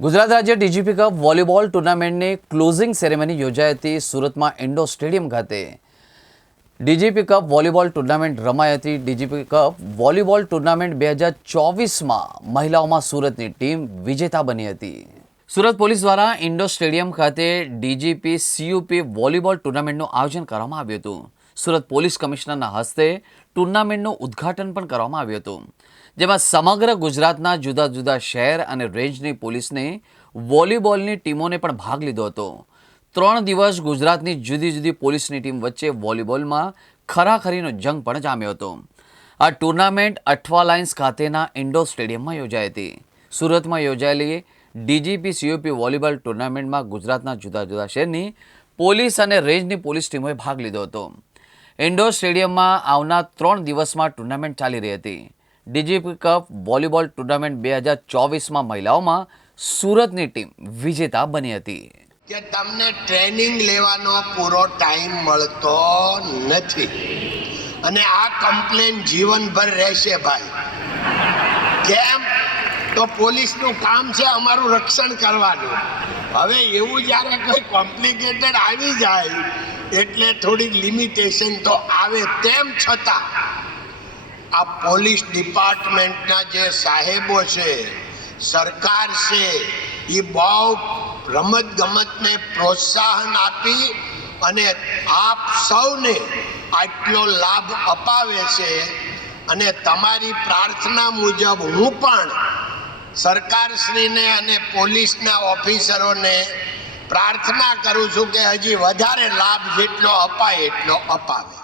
ગુજરાત રાજ્ય DGP cup volleyball ટુર્નામેન્ટની closing ceremony યોજાઈ હતી. સુરતમાં ઇન્ડોર સ્ટેડિયમ ખાતે ડીજીપી કપ વોલીબોલ ટુર્નામેન્ટ રમાઈ હતી. ડીજીપી કપ વોલીબોલ ટુર્નામેન્ટ 2024માં મહિલાઓમાં સુરતની ટીમ વિજેતા બની હતી. સુરત પોલીસ દ્વારા ઇન્ડોર સ્ટેડિયમ ખાતે ડીજીપી સીયુપી વોલીબોલ ટુર્નામેન્ટનું આયોજન કરવામાં આવ્યું હતું. સુરત પોલીસ કમિશનરના હસ્તે ટુર્નામેન્ટનું ઉદ્ઘાટન પણ કરવામાં આવ્યું હતું, જેમાં સમગ્ર ગુજરાતના જુદા જુદા શહેર અને રેન્જની પોલીસની વોલીબોલની ટીમોને પણ ભાગ લીધો હતો. 3 દિવસ ગુજરાતની જુદી જુદી પોલીસની ટીમ વચ્ચે વોલીબોલમાં ખરાખરીનો જંગ પણ જામ્યો હતો. આ ટુર્નામેન્ટ અઠવા લાઇન્સ ખાતેના ઇન્ડોર સ્ટેડિયમમાં યોજાઈ હતી. સુરતમાં યોજાયેલી ડીજીપી સીયુપી વોલીબોલ ટુર્નામેન્ટમાં ગુજરાતના જુદા જુદા શહેરની પોલીસ અને રેન્જની પોલીસ ટીમોએ ભાગ લીધો હતો. ઇન્ડોર સ્ટેડિયમમાં આવનાર 3 દિવસમાં ટુર્નામેન્ટ ચાલી રહી હતી. ડીજીપી કપ વોલીબોલ ટુર્નામેન્ટ 2024માં મહિલાઓમાં સુરતની ટીમ વિજેતા બની હતી. કે તમને ટ્રેનિંગ લેવાનો પૂરો ટાઈમ મળતો નથી અને આ કમ્પ્લેન જીવનભર રહેશે ભાઈ. કેમ? તો પોલીસનું કામ છે અમારું રક્ષણ કરવાનું. હવે એવું જ્યારે કોઈ કોમ્પ્લિકેટેડ આવી જાય એટલે થોડીક લિમિટેશન તો આવે. તેમ છતાં આ પોલીસ ડિપાર્ટમેન્ટના જે સાહેબો છે, સરકાર છે, એ બહુ રમત ગમતને પ્રોત્સાહન આપી અને આપ સૌને આટલો લાભ અપાવે છે. અને તમારી પ્રાર્થના મુજબ હું પણ સરકારશ્રીને અને પોલીસના ઓફિસરોને પ્રાર્થના કરું છું કે હજી વધારે લાભ જેટલો અપાય એટલો અપાવે.